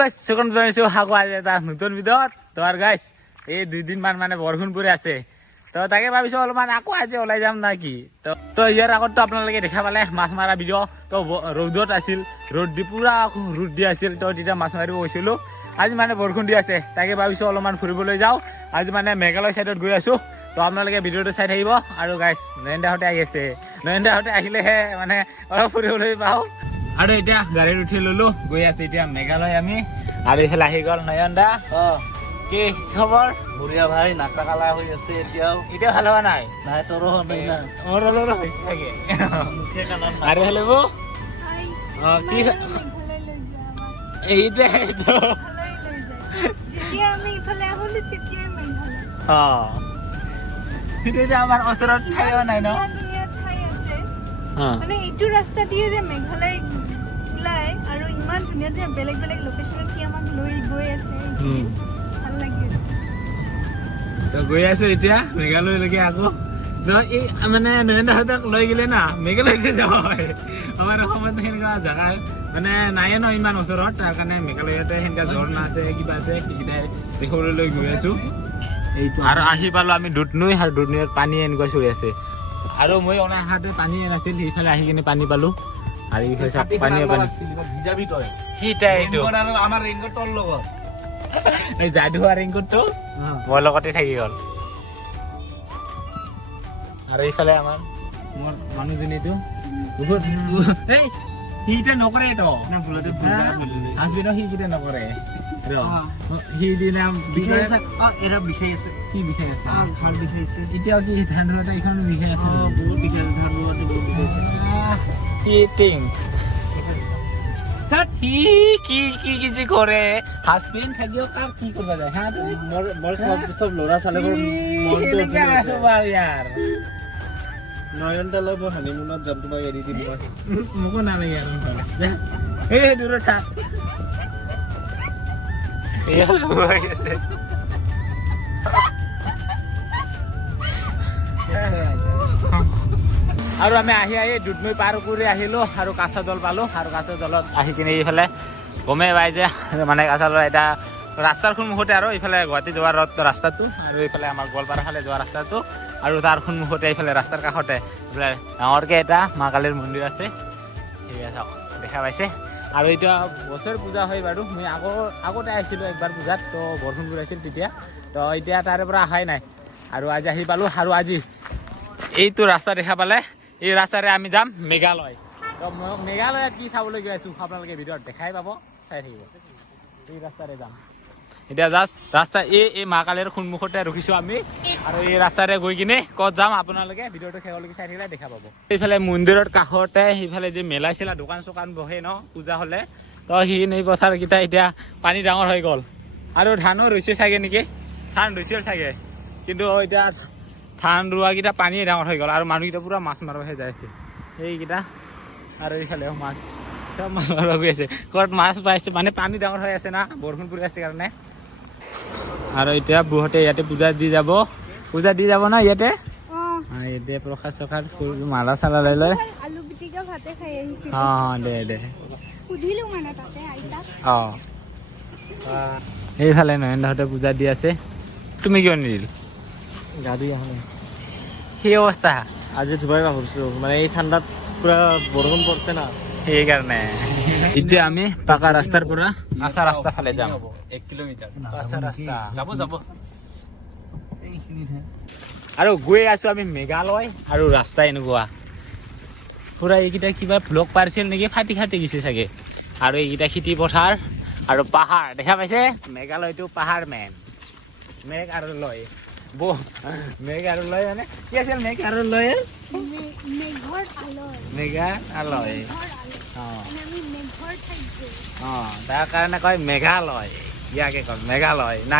গাইছ চেকন জনাইছোঁ আকৌ আজি এটা নতুন ভিডিঅ'ত তোমাৰ গাইছ এই দুদিনমান মানে বৰষুণ পৰি আছে। তো তাকে ভাবিছোঁ অলপমান আকৌ আজি ওলাই যাম না কি তো তো ইয়াৰ আগততো আপোনালোকে দেখা পালে মাছ মৰা ভিডিঅ' তো ৰ'দত আছিল, ৰ'দ দি পূৰা ৰ'দ দি আছিল। তো তেতিয়া মাছ মাৰিব গৈছিলোঁ। আজি মানে বৰষুণ দি আছে। তাকে ভাবিছোঁ অলপমান ফুৰিবলৈ যাওঁ। আজি মানে মেঘালয় ছাইডত গৈ আছোঁ। তো আপোনালোকে ভিডিঅ'টো চাই থাকিব। আৰু গাইছ নয়নদাহঁতে আহি আছে। নয়নদাহঁতে আহিলেহে মানে অলপ ফুৰিবলৈ পাওঁ। আৰু এতিয়া গাড়ীত উঠি ললো গৈ আছো এতিয়া মেঘালয় আমি। আৰু এইফালে আহি গ'ল নয়ন দা অ। কি খবৰ? বঢ়িয়া ভাই নাকা কালা হৈ আছে এতিয়াও। এতিয়া ভালো হোৱা নাই? নাই তোৰো নাই। মোৰ অলপ হৈছে চাগে মুখে কাণত নাই। আৰু হেল্ল' বৌ? কি এইটোৱে অ। সেইটো এতিয়া আমাৰ ওচৰত ঠাইও নাই ন? মানে এইটো ৰাস্তা দিয়ে যে মেঘালয় ধুনীয়া ধুনীয়া বেলেগ বেলেগ লোকেশ্যনত সি আমাক লৈ গৈ আছে। ভালো লাগি আছে। তো গৈ আছো এতিয়া মেঘালয়লৈকে আকৌ। এই মানে নয়নদাহঁতক লৈ গ'লে না মেঘালয়তে যাব হয়। আমাৰ অসমত সেনেকুৱা জেগা মানে নায়ে ন ইমান ওচৰত তাৰ কাৰণে মেঘালয়তে সেনেকুৱা ঝৰ্ণা আছে কিবা আছে সেইকেইটাই দেখিবলৈ লৈ গৈ আছো। এইটো আৰু আহি পালো আমি দুধনৈ আৰু দুধনৈত পানী এনেকুৱা চলি আছে। আৰু মই অনা আহাতে পানী নাছিল সেইফালে আহি কিনে পানী পালো। আৰু এইফালে পানীয়ে পানী। ভিজাবি তই। সেইটাই এইটো আমাৰ ৰেইনকোট লগত। এই যাদু আৰু ৰেংকুটটো মোৰ লগতে থাকি গ'ল। আৰু এইফালে আমাৰ মোৰ মানুহজনীটো। বহুত এই সিটা নকৰে তো। হাজবেণ্ডক সি কিটা নকৰে। সি দিনা বিষাই আছে। এৰা বিষাই আছে। কি বিষয় আছে। ঘাৰ বিষাইছে এতিয়াও কি ধান ধৰোতে এইখন বিষয় অ আছে বহুত বিষাই আছে। ধান ৰোৱাতে বহুত বিষাইছে কি কি কি যে কৰে হাজবেণ্ড থাকিও কাক কি কৰিব যায় হা তুমি মোৰ মোৰ চব চব ল'ৰা ছোৱালীবোৰ মনটো উঠি এনেকুৱা আছো গৈছে। বাৰু ইয়াৰ নয়নতালৈ মই হানিমুনত যাম তোমাক এৰি দিম মই। মোকো নালাগে আৰু এই দূৰত থাক। এয়া হৈ আছে। আৰু আমি আহি আহি দুধনৈ পাৰ কৰি আহিলোঁ আৰু কাছা দল পালোঁ আৰু কাছা দলত আহি কিনে এইফালে গমেই পাই যে মানে কাছা দল এটা ৰাস্তাৰ সন্মুখতে আৰু এইফালে গুৱাহাটী যোৱাৰ ৰাস্তাটো আৰু এইফালে আমাৰ গোৱালপাৰা ফালে যোৱা ৰাস্তাটো আৰু তাৰ সন্মুখতে এইফালে ৰাস্তাৰ কাষতে এইফালে ডাঙৰকৈ এটা মা কালীৰ মন্দিৰ আছে। সেয়া চাওক, দেখা পাইছে। আৰু এতিয়া বছৰ পূজা হয় বাৰু, মই আগৰ আগতে আহিছিলোঁ একবাৰ পূজাত, তো বৰষুণ পৰিছিল তেতিয়া। তো এতিয়া তাৰে পৰা অহাই নাই। আৰু আজি আহি পালোঁ, আৰু আজি এইটো ৰাস্তা দেখা পালে এই ৰাস্তাৰে আমি যাম মেঘালয়। মেঘালয়ত কি চাবলৈ গৈ আছোঁ আপোনালোকে ভিডিঅ'ত দেখাই পাব চাই থাকিব। এই ৰাস্তাৰে যাম। এতিয়া জাষ্ট ৰাস্তা এই এই মাকালিৰ সন্মুখতে ৰখিছোঁ আমি। আৰু এই ৰাস্তাৰে গৈ কিনে ক'ত যাম আপোনালোকে ভিডিঅ'টো শেষলৈকে চাই থাকিলে দেখা পাব। এইফালে মন্দিৰৰ কাষতে সেইফালে যে মেলা চেলা দোকান চোকান বহে ন পূজা হ'লে। তো সি এই পথাৰকেইটা এতিয়া পানী ডাঙৰ হৈ গ'ল। আৰু ধানো ৰুইছে চাগে নেকি? ধান ৰুইছিল চাগে। কিন্তু এতিয়া ধান ৰোৱাকেইটা পানীয়ে ডাঙৰ হৈ গ'ল আৰু মানুহকেইটা পূৰা মাছ মাৰিবহে যাই আছে। সেইকেইটা আৰু এইফালেও মাছ। চব মাছ মাৰিব গৈ আছে। ক'ত মাছ পাইছে? মানে পানী ডাঙৰ হৈ আছে না বৰষুণ পৰি আছে কাৰণে। আৰু এতিয়া বুহঁতে ইয়াতে পূজা দি যাব। পূজা দি যাব না ইয়াতে? ইয়াতে প্ৰসাদ চসাদ মালা চালা লৈ লৈ অঁ দে দে। মানে অঁ। এইফালে নয়নদাহঁতে পূজা দি আছে। তুমি কিয় নিদিল? গা ধুই আহা নাই সেই অৱস্থা। আজি ধুবাই ভাবিছো মানে এই ঠাণ্ডাত পুৰা বৰষুণ পৰিছে না। সেইকাৰণে এতিয়া আমি পাকা ৰাস্তাৰ পৰা কাঁচা ৰাস্তা ফালে যাম। এক কিলোমিটাৰ। কাঁচা ৰাস্তা। যাব যাব। আৰু গৈ আছো আমি মেঘালয় আৰু ৰাস্তা এনেকুৱা। পুৰা এইকেইটা কিবা ব্লক পাৰ্চেল নেকি ফাটি ফাটি গৈছে চাগে। আৰু এইকেইটা খেতি পথাৰ আৰু পাহাৰ। দেখা পাইছে? মেঘালয়টো পাহাৰ মেন মেঘ আৰু লয়। ব মেঘ আৰু লয় মানে? কি আছিল মেঘ? আৰু লয়? মেঘৰ আলয়। মেঘা আলয়। অঁ তাৰ কাৰণে কয় মেঘালয়। ইয়াকে কয় মেঘালয় না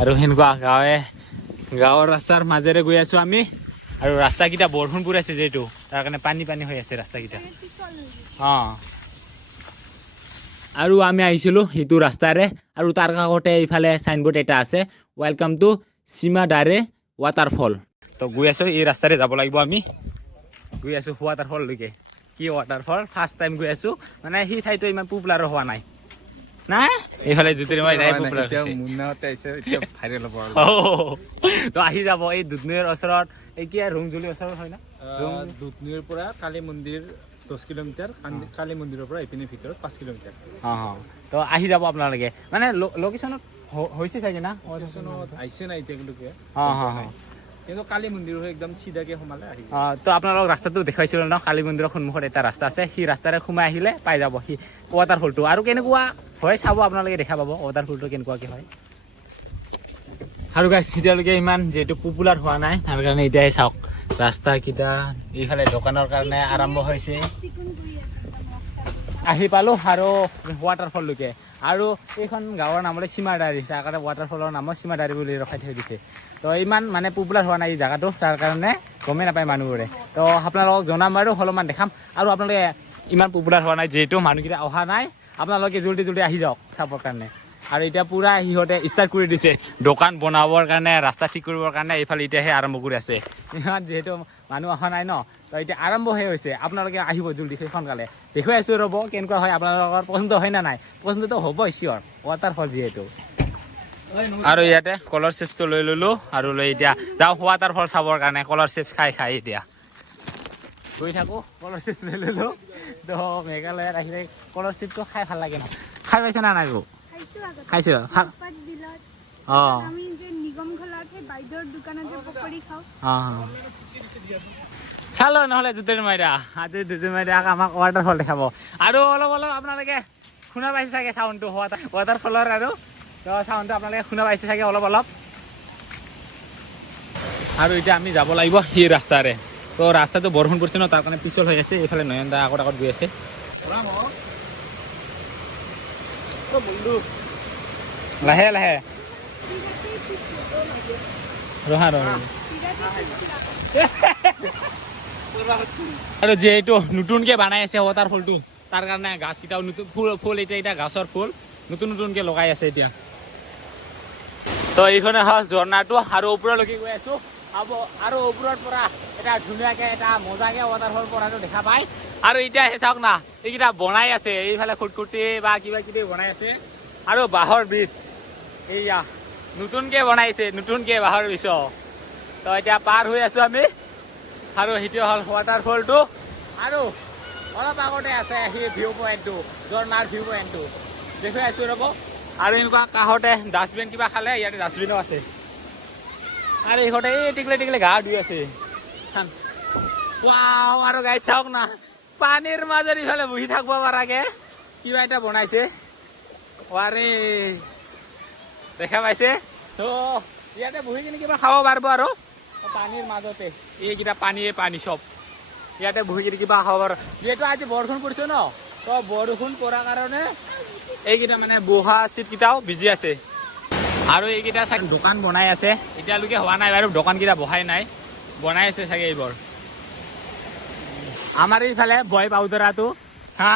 আৰু সেনেকুৱা গাঁৱে গাঁৱৰ ৰাস্তাৰ মাজেৰে গৈ আছো আমি। আৰু ৰাস্তাকেইটা বৰষুণ পৰি আছে যিহেতু তাৰ কাৰণে পানী পানী হৈ আছে ৰাস্তাকেইটা। অঁ আৰু আমি আহিছিলোঁ সেইটো ৰাস্তাৰে আৰু তাৰ কাষতে এইফালে চাইনবোৰ্ড এটা আছে। ৱেলকাম টু সীমাদাৰে ৱাটাৰফল তো গৈ আছোঁ এই ৰাস্তাৰে যাব লাগিব আমি। গৈ আছোঁ ৱাটাৰফললৈকে কি ৱাটাৰফল ফাৰ্ষ্ট টাইম গৈ আছো। মানে সেই ঠাইটো ইমান পপুলাৰ হোৱা নাই। নাই এইফালে এতিয়া হ'ব তো আহি যাব এই দুধনৈৰ ওচৰত। কি ৰুংজুলিৰ ওচৰত হয় না? দুধনৈৰ পৰা কালী মন্দিৰ দহ কিলোমিটাৰ কান্দি- কালী মন্দিৰৰ পৰা এইপিনে ভিতৰত পাঁচ কিলোমিটাৰ। তো আহি যাব আপোনালোকে। মানে লোকেশ্যনত হৈছে চাগে না? ষ্টেচনত আহিছে নাই অঁ কিন্তু কালী মন্দিৰৰ একদম চিধাকে সোমালে আহি অঁ তো আপোনালোকক ৰাস্তাটো দেখুৱাইছিলোঁ ন? কালী মন্দিৰৰ সন্মুখত এটা ৰাস্তা আছে। সেই ৰাস্তাৰে সোমাই আহিলে পাই যাব। সি ৱাটাৰফলটো আৰু কেনেকুৱা হয় চাব আপোনালোকে দেখা পাব। ৱাটাৰফলটো কেনেকুৱাকৈ হয়। আৰু গাইছ এতিয়ালৈকে ইমান যিহেতু পপুলাৰ হোৱা নাই তাৰ কাৰণে এতিয়াই চাওক। ৰাস্তাকেইটা এইফালে দোকানৰ কাৰণে আৰম্ভ হৈছে। আহি পালোঁ আৰু ৱাটাৰফললৈকে আৰু এইখন গাঁৱৰ নামতে সীমাদাৰী, তাৰ কাৰণে ৱাটাৰফলৰ নামত সীমাদাৰী বুলি ৰখাই থৈ দিছে। তো ইমান মানে পপুলাৰ হোৱা নাই এই জেগাটো, তাৰ কাৰণে গমেই নাপায় মানুহবোৰে। তো আপোনালোকক জনাম বাৰু অলপমান দেখাম। আৰু আপোনালোকে ইমান পপুলাৰ হোৱা নাই, যিহেতু মানুহকেইটা অহা নাই। আপোনালোকে জল্দি জল্দি আহি যাওক চাবৰ কাৰণে। আৰু এতিয়া পূৰা সিহঁতে ষ্টাৰ্ট কৰি দিছে। দোকান বনাবৰ কাৰণে, ৰাস্তা ঠিক কৰিবৰ কাৰণে এইফালে এতিয়াহে আৰম্ভ কৰি আছে। ইমান যিহেতু মানুহ অহা নাই ন, তো এতিয়া আৰম্ভহে হৈছে। আপোনালোকে আহিব জল্দি সোনকালে। দেখুৱাই আছোঁ ৰ'ব, কেনেকুৱা হয়, আপোনালোকৰ পচন্দ হয় নে নাই? পচন্দটো হ'ব চিয়'ৰ ৱাটাৰফল যিহেতু। আৰু ইয়াতে কলৰ চিপছটো লৈ ল'লোঁ, আৰু লৈ এতিয়া যাওঁ ৱাটাৰফল চাবৰ কাৰণে কলৰ চিপছ খাই খাই এতিয়া। গৈ থাকোঁ কলৰ চিপছ লৈ ল'লোঁ। তো মেঘালয়ত আহিলে কলৰ চিপছটো খাই ভালো লাগে ন। খাই পাইছে না নাই খাইছোঁ ভালো অঁ। চালো নহ'লে জোতিৰ মাইদা। আজি জোতিৰ মাইদাক আমাক ৱাটাৰফল দেখাব। আৰু অলপ অলপ আপোনালোকে শুনা পাইছে চাগে চাউণ্ডটো ৱাটাৰ ৱাটাৰফলৰ আৰু। তো চাউণ্ডটো আপোনালোকে শুনা পাইছে চাগে অলপ অলপ। আৰু এতিয়া আমি যাব লাগিব সেই ৰাস্তাৰে। তো ৰাস্তাটো বৰষুণ পৰিছে ন তাৰ কাৰণে পিছল হৈ আছে এইফালে নয়ন দা আগত আগত গৈ আছে। লাহে লাহে ৰহা ৰহা আৰু যিহেতু নতুনকে বনাই আছে ৱাটাৰফলটো তাৰ কাৰণে গাছকেইটাও নতুন ফুল ফুল এতিয়া এতিয়া গাছৰ ফুল নতুন নতুনকে লগাই আছে এতিয়া। তো এইখনে হ'ল ঝৰ্ণাটো আৰু ওপৰলৈকে গৈ আছো। আৰু আৰু ওপৰৰ পৰা এটা ধুনীয়াকে, এটা মজাকে ৱাটাৰফল পৰাটো দেখা পায় আৰু এতিয়া চাওক না, এইকেইটা বনাই আছে, এইফালে খুটখুটি বা কিবা কিবি বনাই আছে। আৰু বাঁহৰ বীজ, এইয়া, নতুনকে বনাইছে, নতুনকে বাঁহৰ বীজ। তো এতিয়া পাৰ হৈ আছো আমি। আৰু সেইটো হ'ল ৱাটাৰফলটো আৰু অলপ আগতে আছে সেই ভিউ পইণ্টটো ঝৰ্ণাৰ ভিউ পইণ্টটো দেখুৱাই আছোঁ ৰ'ব। আৰু এনেকুৱা কাষতে ডাষ্টবিন কিবা খালে, ইয়াতে ডাষ্টবিনো আছে। আৰু ইহঁতে এই টিকলে টিকলে গা ধুই আছে। ৱাও আৰু গাই চাওক না। পানীৰ মাজত ইফালে বহি থাকিব পৰাকে কিবা এটা বনাইছে। ৱাৰে দেখা পাইছে? তো, ইয়াতে বহি কিনে কিবা খাব পাৰিব আৰু। পানীৰ মাজতে, এইকেইটা পানীয়ে পানী চব। ইয়াতে বহি কিনে কিবা খাব পাৰোঁ যিহেতু আজি বৰষুণ পৰিছে ন, তো বৰষুণ পৰাৰ কাৰণে এইকেইটা মানে বহা চিটকেইটাও ভিজি আছে। আৰু এইকেইটা চাগে দোকান বনাই আছে। এতিয়ালৈকে হোৱা নাই বাৰু, দোকানকেইটা বহাই নাই। বনাই আছে চাগে এইবোৰ। আমাৰ এইফালে বয় পাউদৰাটো। হা?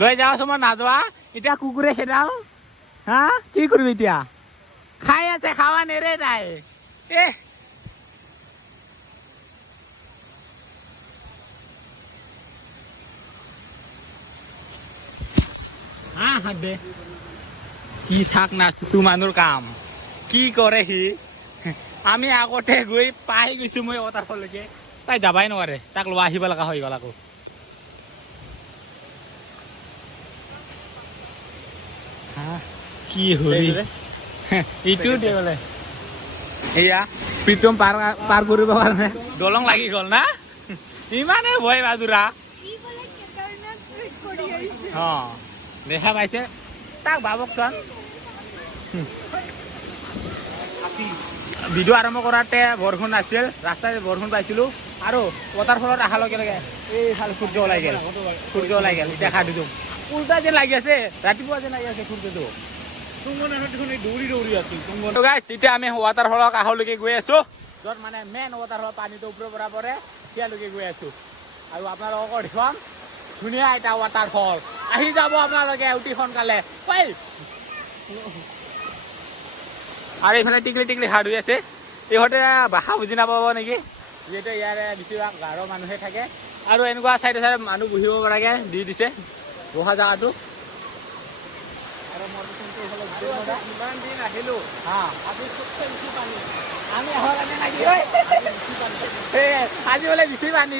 লৈ যাওঁচোন মই নাযোৱা এতিয়া কুকুৰে খেদাও হা? কি কৰিবি এতিয়া? খাই আছে, খাৱা নেৰে তাই। এ হা হাত দে। কি চাক না চুটু মানুহৰ কাম। কি কৰে সি? আমি আগতে গৈ পাই গৈছো মই ৱাটাৰফললৈকে তাই যাবাই নোৱাৰে তাক লৈ আহিব লগা হৈ গ'ল আকৌ। কি হৰি? ইটো দে বোলে। এয়া। প্ৰীতম পাৰ পাৰ কৰিব কাৰণে দলং লাগি গ'ল না? ইমানে ভয় আহিছে। অ দেখা পাইছে। তাক ভাবকচোন ভিডিঅ' আৰম্ভ কৰাতে বৰষুণ আছিল ৰাস্তাত বৰষুণ পাইছিলোঁ আৰু ৱাটাৰফলত অহাৰ লগে লগে এইফালে সূৰ্য ওলাই গ'ল, সূৰ্য ওলাই গ'ল, দেখা দিছোঁ উল্টা যেন লাগি আছে, ৰাতিপুৱা যেন লাগি আছে সূৰ্যটো। এতিয়া আমি ৱাটাৰফলৰ কাষলৈকে গৈ আছোঁ, য'ত মানে মেইন ৱাটাৰফল পানীটো ওপৰৰ পৰা পৰে, সেয়ালৈকে গৈ আছোঁ। আৰু আপোনালোকক দেখুৱাম, ধুনীয়া এটা ৱাটাৰফল আহি যাব আপোনালোকে অতি সোনকালে। আৰু এইফালে টিকলি টিকলি হাত হৈ আছে। ইহঁতে ভাষা বুজি নাপাব নেকি? যিহেতু ইয়াৰে বেছিভাগ গাৰো মানুহে থাকে। আৰু এনেকুৱা চাইডে চাইডে মানুহ বহিব পৰাকৈ দি দিছে। বহা জেগাটো ইমান দিন আহিলো আজি চবচে বেছি পানী আমি বোলে বেছি পানী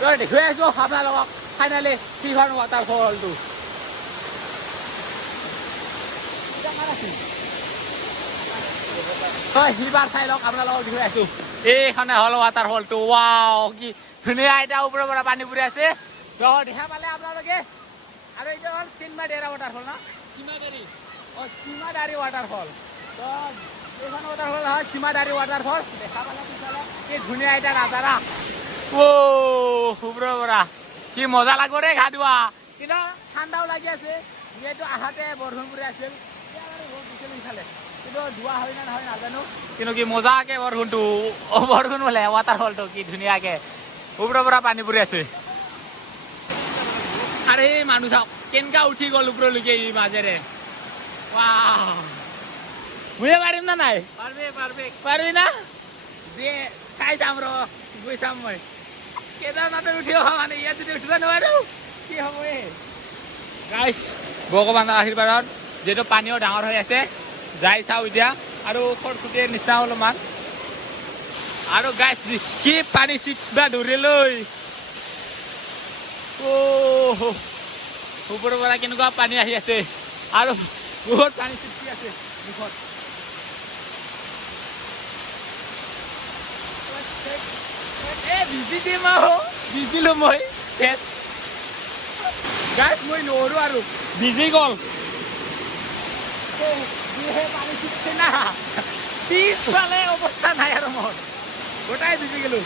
তই দেখুৱাই আছো আপোনালোকক ফাইনেলি ফিফাৰ ৱাটাৰফলটো হয় সিবাৰ চাই লওক আপোনালোকক দেখুৱাই আছো। এইখনে হ'ল ৱাটাৰফলটো ৱাও কি ধুনীয়া এতিয়া ওপৰৰ পৰা পানী পৰি আছে। দেখা পালে আপোনালোকে। আৰু এইটো হ'ল চিনমাডেৰা ৱাটাৰফল ন? সীমাদাৰী অ সীমাদাৰী ৱাটাৰফল তো এইখন ৱাটাৰফল হয় সীমাদাৰী ৱাটাৰফল দেখা পালে পিছলে কি ধুনীয়া এটা নাজাৰা অ ওপৰৰ পৰা। কি মজা লাগিব ৰে গা ধোৱা কিন্তু ঠাণ্ডাও লাগি আছে। যিহেতু আহাতে বৰষুণ পৰি আছিল। এতিয়া বাৰু ৰ'দ দিছিল ইফালে। কিন্তু কি মজাকে বৰষুণটো বৰষুণ বোলে ৱাটাৰফলটো কি ধুনীয়াকে। ওপৰৰ পৰা পানী পৰি আছে। আৰে মানুহ চাওক কেনেকা উঠি গ'ল ওপৰলৈকে ই মাজেৰে। ময়ে পাৰিম না নাই? পাৰবে পাৰবে। পাৰিবি না? দে চাই যাম ৰ গৈ চাম মই। কেদাৰনাথত উঠি অহা মানে ইয়াত যদি উঠিব নোৱাৰো কি হ'ব এই গাইছ ভগৱানৰ আশীৰ্বাদত যিহেতু পানীও ডাঙৰ হৈ আছে যাই চাওঁ এতিয়া আৰু খৰখুটিৰ নিচিনা অলপমান আৰু গাইছ, কি পানী চিকবা ধৰিলৈ ওপৰৰ পৰা কেনেকুৱা পানী আহি আছে। আৰু বহুত পানী চিটি আছে, মুখত। দিম আৰু, ভিজিলো মই চেট গাইছ, মই নোৱাৰো আৰু, ভিজি গ'ল। অৱস্থা নাই আৰু মোৰ। গোটাই ভিজি গ'লো।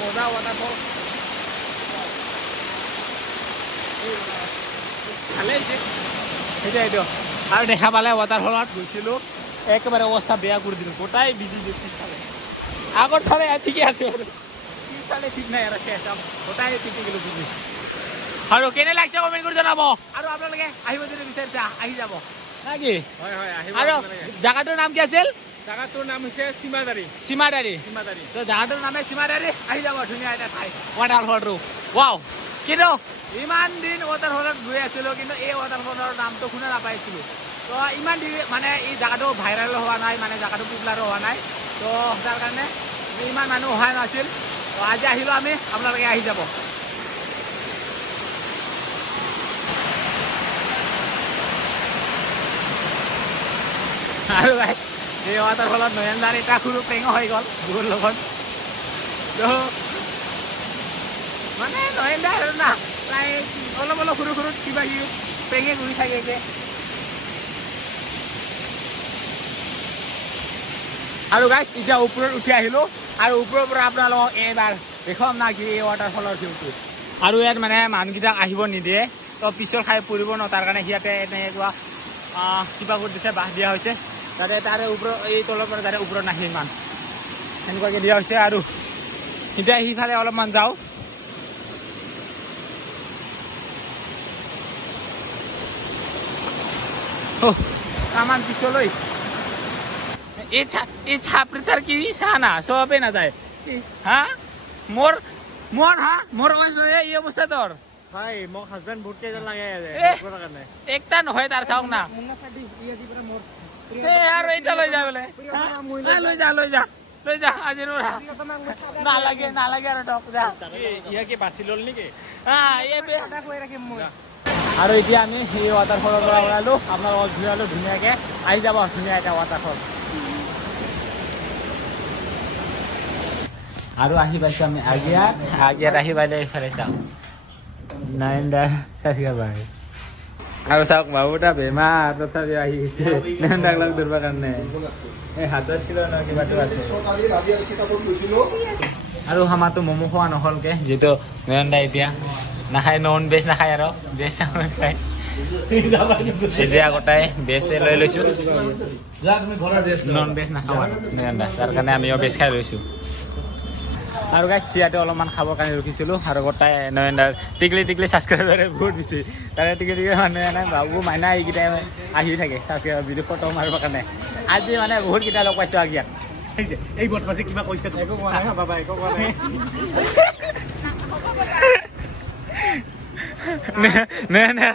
মজা ৱাটাৰফল ভালেই সেইটোৱে আৰু দেখা পালে ৱাটাৰফলত গৈছিলোঁ। একেবাৰে অৱস্থা বেয়া কৰি দিলোঁ। গোটাই ভিজি দিওঁ পিছফালে। আগৰ ফালে ঠিকে আছে ঠিক নাই আৰু গোটাই তিতি গ'লোঁ ভিজি। আৰু কেনে লাগিছে কমেণ্ট কৰি জনাব? আৰু আপোনালোকে আহিব যদি বিচাৰিছে আহি যাব। না কি? হয় হয় আহিব আৰু। জাগাটোৰ নাম কি আছিল? জাগাটোৰ নাম হৈছে সীমাদাৰী। সীমাদাৰী। সীমাদাৰী। তো জাগাটোৰ নামে সীমাদাৰী আহি যাব ধুনীয়া এটা ঠাই। ৱাটাৰফলটো ৱাও কিন্তু ইমান দিন ৱাটাৰফলত গৈ আছিলোঁ কিন্তু এই ৱাটাৰফলৰ নামটো শুনা নাপাইছিলোঁ। তো ইমান দিন মানে এই জাগাটো ভাইৰেল হোৱা নাই মানে জাগাটো পপুলাৰ হোৱা নাই। তো তাৰ কাৰণে ইমান মানুহ অহা নাছিল। তো আজি আহিলোঁ আমি আপোনালোকে আহি যাব আৰু এই ৱাটাৰফলত নয়নদাৰ এটা সৰু পেঙ হৈ গ'ল বহুত লগত মানে নয়নদা আৰু না প্ৰায় অলপ অলপ সৰু সৰু কিবা কিবি পেঙে ঘূৰি থাকে যে। আৰু গাইছ এতিয়া ওপৰত উঠি আহিলোঁ। আৰু ওপৰৰ পৰা আপোনালোকক এইবাৰ দেখুৱাম না কি এই ৱাটাৰফলৰ ভিউটো আৰু ইয়াত মানে মানুহকেইটাক আহিব নিদিয়ে। তো পিছল খাই পৰিব ন, তাৰ কাৰণে সিহঁতে এনেকুৱা কিবা কৰি দিছে, বাঁহ দিয়া হৈছে। তাতে তাৰে ওপৰত এই তলৰ পৰা তাৰে ওপৰত নাহে ইমান। সেনেকুৱাকৈ দিয়া হৈছে আৰু। এতিয়া সিফালে অলপমান যাওঁ। আমাৰ পিছলৈ। এই চা এই চাপৰিটাৰ কি চাহ না? চবে নাযায়। হা? মোৰ মোৰ হা? মোৰ এই অৱস্থা তোৰ। ভাই মোক হাজবেণ্ড বহুত কেইজন লাগে। একটা নহয় তাৰ চাওক না। আৰু এতিয়া লৈ যা বোলে। লৈ যা লৈ যা লৈ যা নালাগে নালাগে আৰু টক যা। ইয়াকে বাছি ল'ল নেকি? এই বে- আৰু এতিয়া আমি সেই ৱাটাৰফলৰ পৰা ওলালোঁ আপোনালোকক ঘূৰালোঁ ধুনীয়াকৈ। আহি যাব ধুনীয়া এটা ৱাটাৰফল আৰু আহি পাইছোঁ আমি আগিয়াত। আগিয়াত আহি পাইলে এইফালে চাওঁ। নাইন দা চাৰিয়া বাই আৰু চাওক বাবুটা বেমাৰ তথাপিও আহি গৈছে নেন্দাক লগ ধৰিবৰ কাৰণে এই হাতৰ চিলৰ ন কিবাটো আছে আৰু আমাৰতো ম'ম' খোৱা নহ'লকে যিহেতু নয়নদা এতিয়া নাখায় নন ভেজ নাখায় আৰু ভেজ খায় এতিয়া গোটাই ভেজে লৈ লৈছোঁ নন ভেজ নাখাওঁ নয়নদা তাৰ কাৰণে আমিও ভেজ খাই লৈছোঁ আৰু গাইছ ইয়াতে অলপমান খাবৰ কাৰণে ৰখিছিলোঁ আৰু গোটাই নয়নদাৰ টিকলি টিকলি ছাবস্ক্ৰাইবাৰে বহুত বেছি। তাৰে টিকলি টিকলি মানুহে মানে বাবু মাইনা এইকেইটাই আহি থাকে ছাবস্ক্ৰাইবাৰ ভিডিঅ' ফটো মাৰিবৰ কাৰণে। আজি মানে বহুতকেইটা লগ পাইছোঁ আৰু ইয়াত। এই বদমাছি কিবা কৈছে একো কোৱা নাই বাবা একো কোৱা নাই। নে নে নে